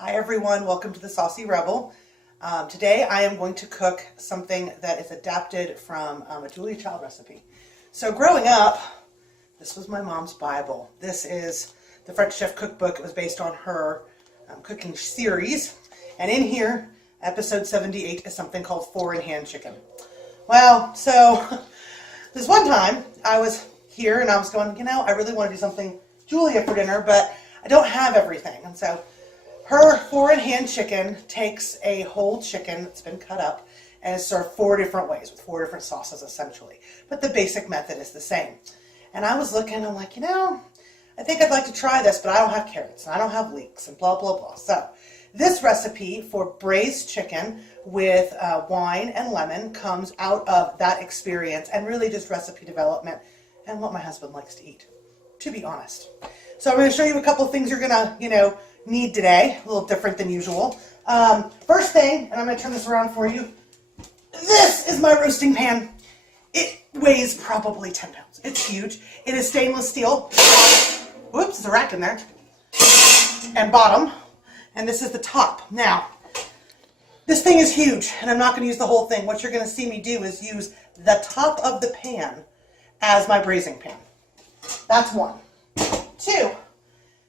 Hi everyone, welcome to the Saucy Rebel. Today I am going to cook something that is adapted from a Julia Child recipe. So growing up, this was my mom's Bible. This is the French Chef cookbook. It was based on her cooking series. And in here, episode 78 is something called 4-in-hand chicken. Well, so this one time I was here and I was going, I really want to do something Julia for dinner, but I don't have everything. And so her 4-in-hand chicken takes a whole chicken that's been cut up and is served 4 different ways with 4 different sauces essentially. But the basic method is the same. And I was looking, I'm like, I think I'd like to try this, but I don't have carrots and I don't have leeks and blah, blah, blah. So this recipe for braised chicken with wine and lemon comes out of that experience and really just recipe development and what my husband likes to eat, to be honest. So I'm going to show you a couple of things you're going to, need today, a little different than usual. First thing, and I'm going to turn this around for you, this is my roasting pan. It weighs probably 10 pounds. It's huge. It is stainless steel. Whoops, there's a rack in there. And bottom. And this is the top. Now, this thing is huge, and I'm not going to use the whole thing. What you're going to see me do is use the top of the pan as my braising pan. That's one. 2.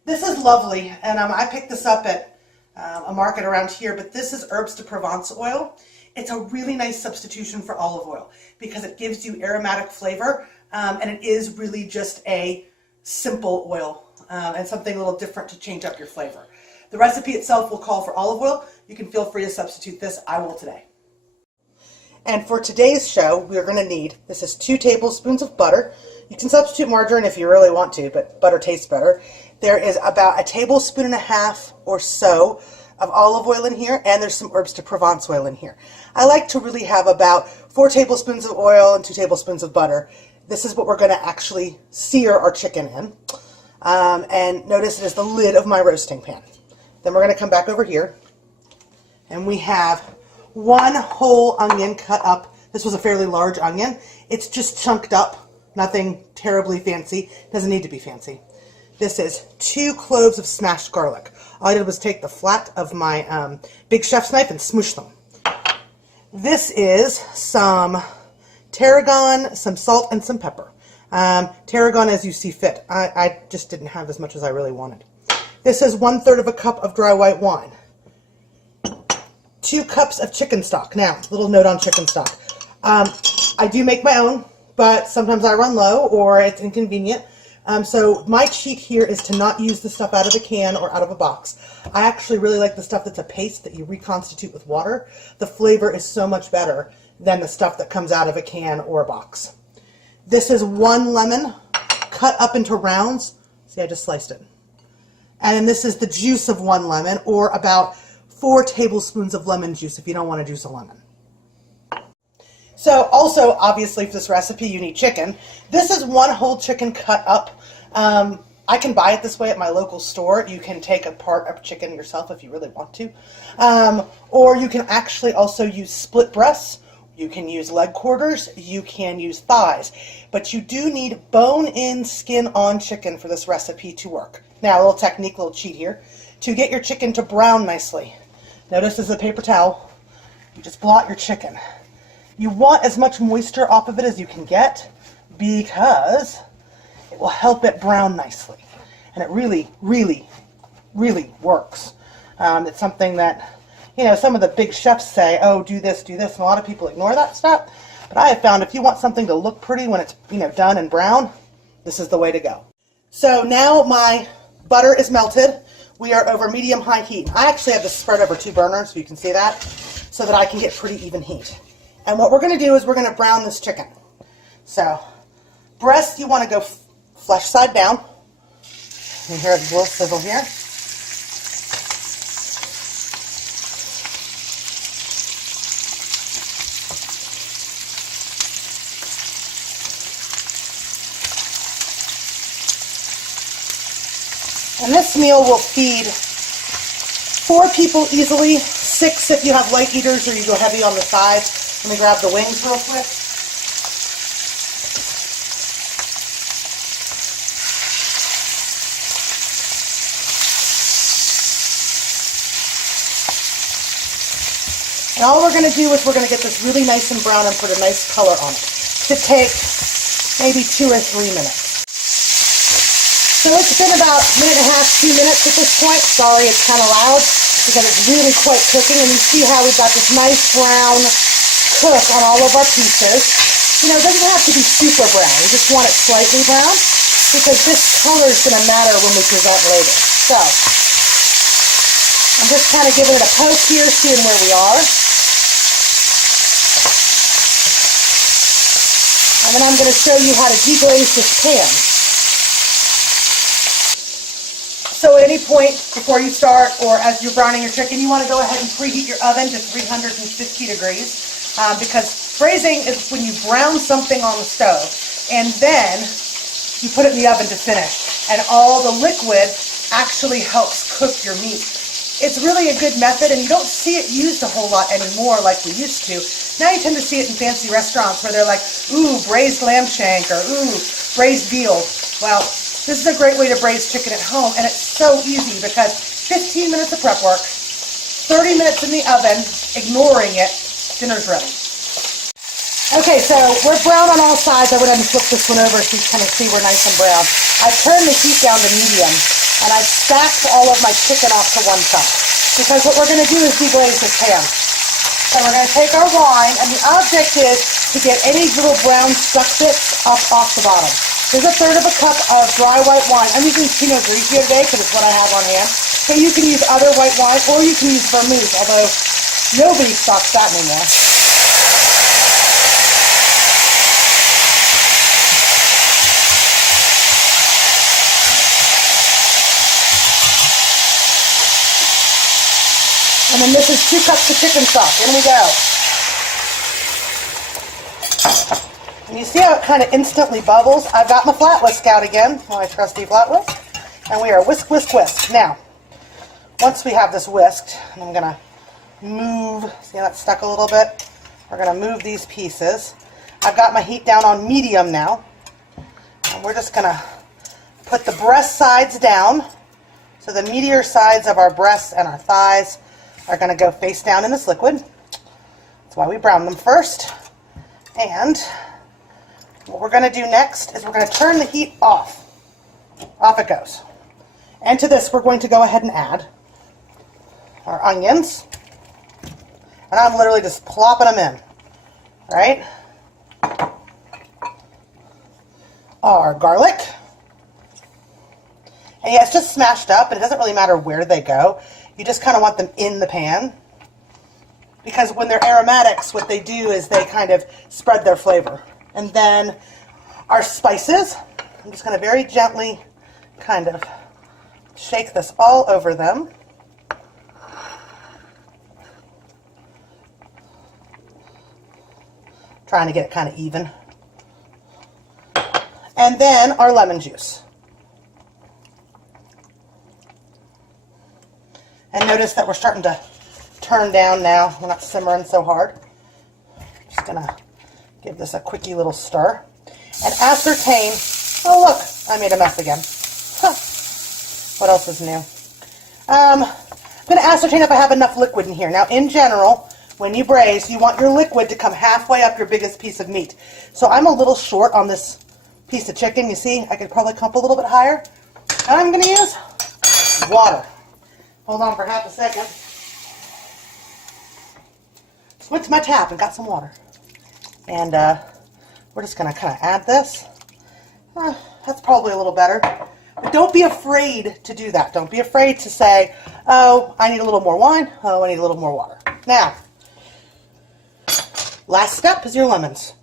This is lovely, and I picked this up at a market around here, but this is herbs de Provence oil. It's a really nice substitution for olive oil because it gives you aromatic flavor, and it is really just a simple oil and something a little different to change up your flavor. The recipe itself will call for olive oil. You can feel free to substitute this. I will today. And for today's show, we're going to need, this is 2 tablespoons of butter. You can substitute margarine if you really want to, but butter tastes better. There is about 1.5 tablespoons or so of olive oil in here, and there's some herbs de Provence oil in here. I like to really have about 4 tablespoons of oil and 2 tablespoons of butter. This is what we're going to actually sear our chicken in. And notice it is the lid of my roasting pan. Then we're going to come back over here, and we have 1 whole onion cut up. This was a fairly large onion. It's just chunked up. Nothing terribly fancy. Doesn't need to be fancy. This is 2 cloves of smashed garlic. All I did was take the flat of my big chef's knife and smoosh them. This is some tarragon, some salt, and some pepper. Tarragon as you see fit. I just didn't have as much as I really wanted. This is 1/3 cup of dry white wine. 2 cups of chicken stock. Now, little note on chicken stock. I do make my own, but sometimes I run low or it's inconvenient. So my cheat here is to not use the stuff out of the can or out of a box. I actually really like the stuff that's a paste that you reconstitute with water. The flavor is so much better than the stuff that comes out of a can or a box. This is 1 lemon cut up into rounds. See, I just sliced it. And then this is the juice of 1 lemon, or about 4 tablespoons of lemon juice if you don't want to juice a lemon. So also, obviously, for this recipe, you need chicken. This is 1 whole chicken cut up. I can buy it this way at my local store. You can take apart a chicken yourself if you really want to. Or you can actually also use split breasts. You can use leg quarters. You can use thighs. But you do need bone-in, skin-on chicken for this recipe to work. Now, a little technique, little cheat here. To get your chicken to brown nicely, notice this is a paper towel. You just blot your chicken. You want as much moisture off of it as you can get because it will help it brown nicely. And it really, really, really works. It's something that, some of the big chefs say, oh, do this, and a lot of people ignore that stuff. But I have found if you want something to look pretty when it's, done and brown, this is the way to go. So now my butter is melted. We are over medium-high heat. I actually have this spread over 2 burners, so you can see that, so that I can get pretty even heat. And what we're going to do is we're going to brown this chicken. So, breast, you want to go flesh side down. And here's a little sizzle here. And this meal will feed 4 people easily, 6 if you have light eaters or you go heavy on the sides. Let me grab the wings real quick. And all we're going to do is we're going to get this really nice and brown and put a nice color on it. It could take maybe 2 or 3 minutes. So it's been about a minute and a half, 2 minutes at this point. Sorry, it's kind of loud because it's really quite cooking. And you see how we've got this nice brown cook on all of our pieces. You know, it doesn't have to be super brown. You just want it slightly brown because this color is going to matter when we present later. So I'm just kind of giving it a poke here, seeing where we are. And then I'm going to show you how to deglaze this pan. So at any point before you start or as you're browning your chicken, you want to go ahead and preheat your oven to 350 degrees because braising is when you brown something on the stove and then you put it in the oven to finish. And all the liquid actually helps cook your meat. It's really a good method, and you don't see it used a whole lot anymore like we used to. Now you tend to see it in fancy restaurants where they're like, ooh, braised lamb shank, or ooh, braised veal. Well, this is a great way to braise chicken at home, and it's so easy because 15 minutes of prep work, 30 minutes in the oven, ignoring it, dinner's ready. Okay, so we're brown on all sides. I went ahead and flip this one over so you can kind of see we're nice and brown. I've turned the heat down to medium. And I've stacked all of my chicken off to one side. Because what we're going to do is deglaze this pan. So we're going to take our wine, and the object is to get any little brown stuck bits up off the bottom. There's 1/3 of a cup of dry white wine. I'm using Pinot Grigio today because it's what I have on hand. But you can use other white wine, or you can use vermouth, although nobody stocks that anymore. And then this is 2 cups of chicken stock. In we go. And you see how it kind of instantly bubbles? I've got my flat whisk out again, my trusty flat whisk. And we are whisk, whisk, whisk. Now, once we have this whisked, I'm going to move, see how that's stuck a little bit? We're going to move these pieces. I've got my heat down on medium now. And we're just going to put the breast sides down. So the meatier sides of our breasts and our thighs are going to go face down in this liquid. That's why we brown them first. And what we're going to do next is we're going to turn the heat off. Off it goes. And to this we're going to go ahead and add our onions. And I'm literally just plopping them in. Right? Our garlic. And yeah, it's just smashed up, and it doesn't really matter where they go. You just kind of want them in the pan. Because when they're aromatics, what they do is they kind of spread their flavor. And then our spices, I'm just going to very gently kind of shake this all over them. Trying to get it kind of even. And then our lemon juice. And notice that we're starting to turn down now. We're not simmering so hard. Just going to give this a quickie little stir. And ascertain, oh look, I made a mess again. Huh. What else is new? I'm going to ascertain if I have enough liquid in here. Now in general, when you braise, you want your liquid to come halfway up your biggest piece of meat. So I'm a little short on this piece of chicken. You see, I could probably come up a little bit higher. And I'm going to use water. Hold on for half a second. Just went to my tap and got some water. And we're just going to kind of add this. That's probably a little better. But don't be afraid to do that. Don't be afraid to say, oh, I need a little more wine. Oh, I need a little more water. Now, last step is your lemons.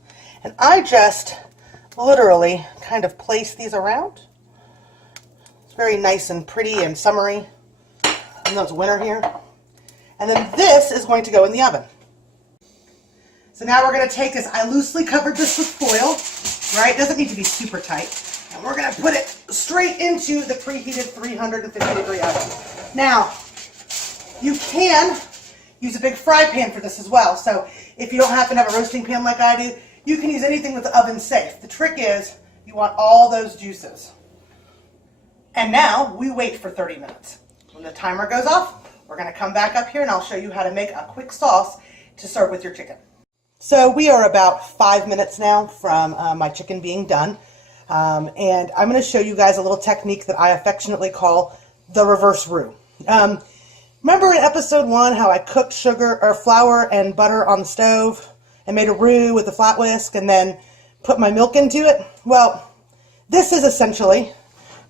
And I just literally kind of place these around. It's very nice and pretty and summery. I know it's winter here. And then this is going to go in the oven. So now we're going to take this. I loosely covered this with foil, right? It doesn't need to be super tight. And we're going to put it straight into the preheated 350 degree oven. Now, you can use a big fry pan for this as well. So if you don't happen to have a roasting pan like I do, you can use anything that's oven safe. The trick is you want all those juices. And now we wait for 30 minutes. When the timer goes off, we're going to come back up here and I'll show you how to make a quick sauce to serve with your chicken. So we are about 5 minutes now from my chicken being done. And I'm going to show you guys a little technique that I affectionately call the reverse roux. Remember in episode 1 how I cooked sugar or flour and butter on the stove and made a roux with a flat whisk and then put my milk into it? Well, this is essentially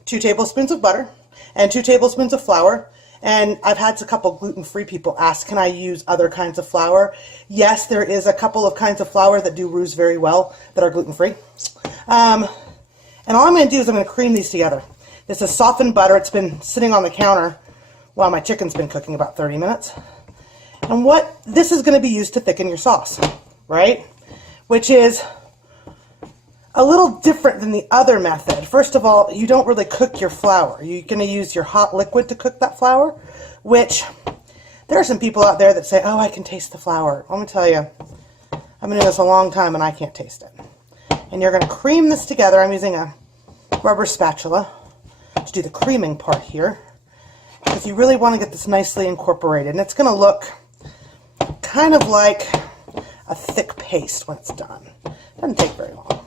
2 tablespoons of butter and 2 tablespoons of flour. And I've had a couple gluten-free people ask, can I use other kinds of flour? Yes, there is a couple of kinds of flour that do roux very well that are gluten-free. And all I'm going to do is I'm going to cream these together. This is softened butter. It's been sitting on the counter while my chicken's been cooking about 30 minutes. And what this is going to be used to thicken your sauce, right? Which is a little different than the other method. First of all, you don't really cook your flour. You're going to use your hot liquid to cook that flour, which there are some people out there that say, oh, I can taste the flour. I'm going to tell you, I've been doing this a long time and I can't taste it. And you're going to cream this together. I'm using a rubber spatula to do the creaming part here, because you really want to get this nicely incorporated. And it's going to look kind of like a thick paste when it's done. It doesn't take very long.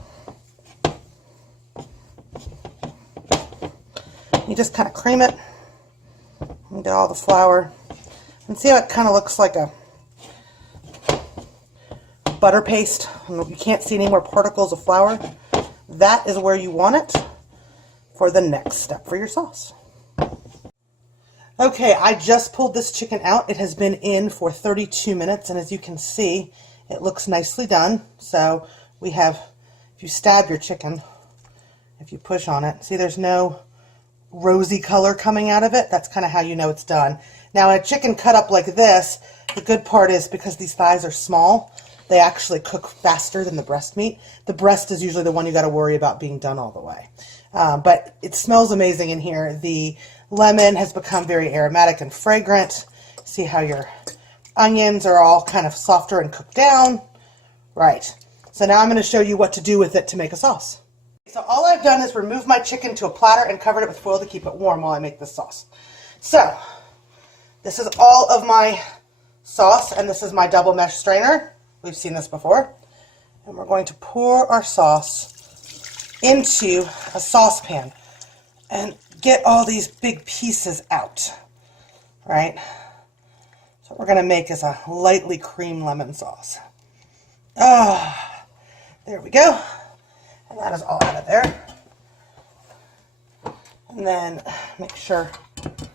You just kind of cream it and get all the flour. And see how it kind of looks like a butter paste? You can't see any more particles of flour. That is where you want it for the next step for your sauce. Okay, I just pulled this chicken out. It has been in for 32 minutes, and as you can see, it looks nicely done. So we have, if you stab your chicken, if you push on it, see there's no rosy color coming out of it. That's kind of how you know it's done. Now, a chicken cut up like this, the good part is because these thighs are small, they actually cook faster than the breast meat. The breast is usually the one you got to worry about being done all the way. But it smells amazing in here. The lemon has become very aromatic and fragrant. See how your onions are all kind of softer and cooked down. Right. So now I'm going to show you what to do with it to make a sauce. So all I've done is remove my chicken to a platter and covered it with foil to keep it warm while I make this sauce. So this is all of my sauce, and this is my double mesh strainer. We've seen this before. And we're going to pour our sauce into a saucepan and get all these big pieces out. All right? So what we're going to make is a lightly cream lemon sauce. Ah, there we go. And that is all out of there. And then make sure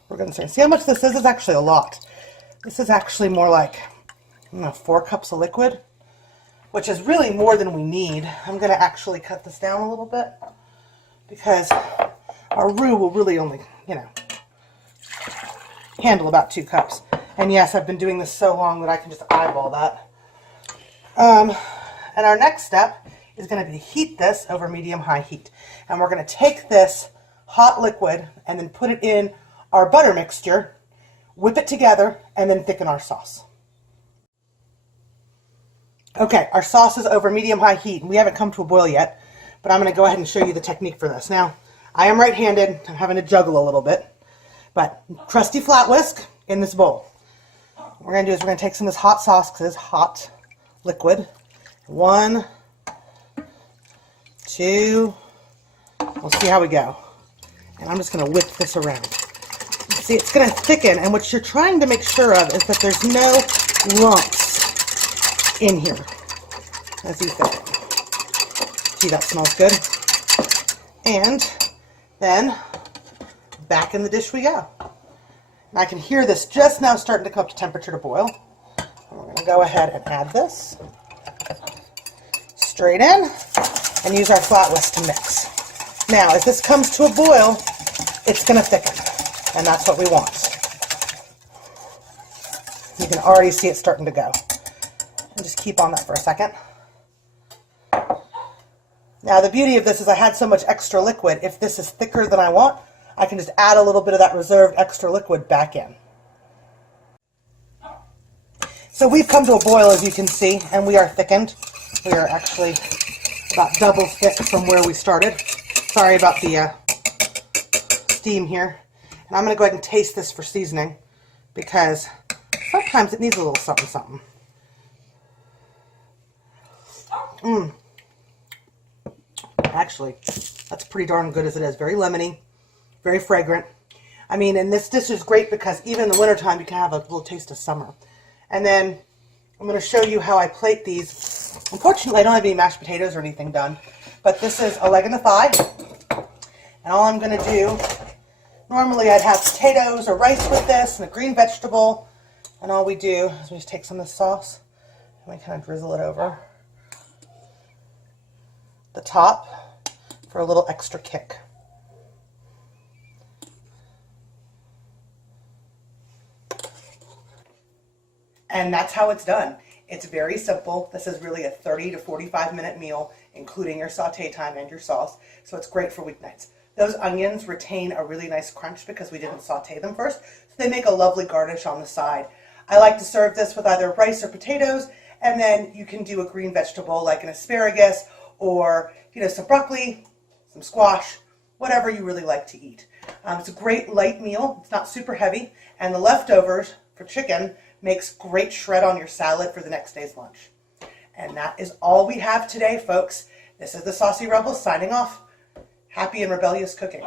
we're going to see how much this is. It's actually a lot. This is actually more like, I don't know, 4 cups of liquid, which is really more than we need. I'm going to actually cut this down a little bit because our roux will really only, handle about 2 cups. And yes, I've been doing this so long that I can just eyeball that. And our next step is going to be to heat this over medium-high heat. And we're going to take this hot liquid and then put it in our butter mixture, whip it together, and then thicken our sauce. Okay, our sauce is over medium-high heat, and we haven't come to a boil yet, but I'm going to go ahead and show you the technique for this. Now, I am right-handed. I'm having to juggle a little bit, but trusty flat whisk in this bowl. What we're going to do is we're going to take some of this hot sauce, because it's hot liquid. 1, 2, we'll see how we go. And I'm just going to whip this around. See, it's going to thicken, and what you're trying to make sure of is that there's no lumps in here as you thicken. See, that smells good. And then back in the dish we go. And I can hear this just now starting to come up to temperature to boil. And we're going to go ahead and add this straight in and use our flat whisk to mix. Now, as this comes to a boil, it's going to thicken, and that's what we want. You can already see it starting to go. And just keep on that for a second. Now, the beauty of this is I had so much extra liquid. If this is thicker than I want, I can just add a little bit of that reserved extra liquid back in. So we've come to a boil, as you can see, and we are thickened. We are actually about double thick from where we started. Sorry about the steam here. And I'm going to go ahead and taste this for seasoning, because sometimes it needs a little something something. Actually, that's pretty darn good as it is. Very lemony, very fragrant. I mean, and this dish is great because even in the wintertime, you can have a little taste of summer. And then I'm going to show you how I plate these. Unfortunately, I don't have any mashed potatoes or anything done, but this is a leg and a thigh. And all I'm going to do, normally I'd have potatoes or rice with this and a green vegetable. And all we do is we just take some of this sauce and we kind of drizzle it over the top for a little extra kick. And that's how it's done. It's very simple. This is really a 30 to 45 minute meal, including your saute time and your sauce. So it's great for weeknights. Those onions retain a really nice crunch because we didn't saute them first. So they make a lovely garnish on the side. I like to serve this with either rice or potatoes, and then you can do a green vegetable like an asparagus or some broccoli, some squash, whatever you really like to eat. It's a great light meal. It's not super heavy, and the leftovers for chicken makes great shred on your salad for the next day's lunch. And that is all we have today, folks. This is the Saucy Rebel signing off. Happy and rebellious cooking.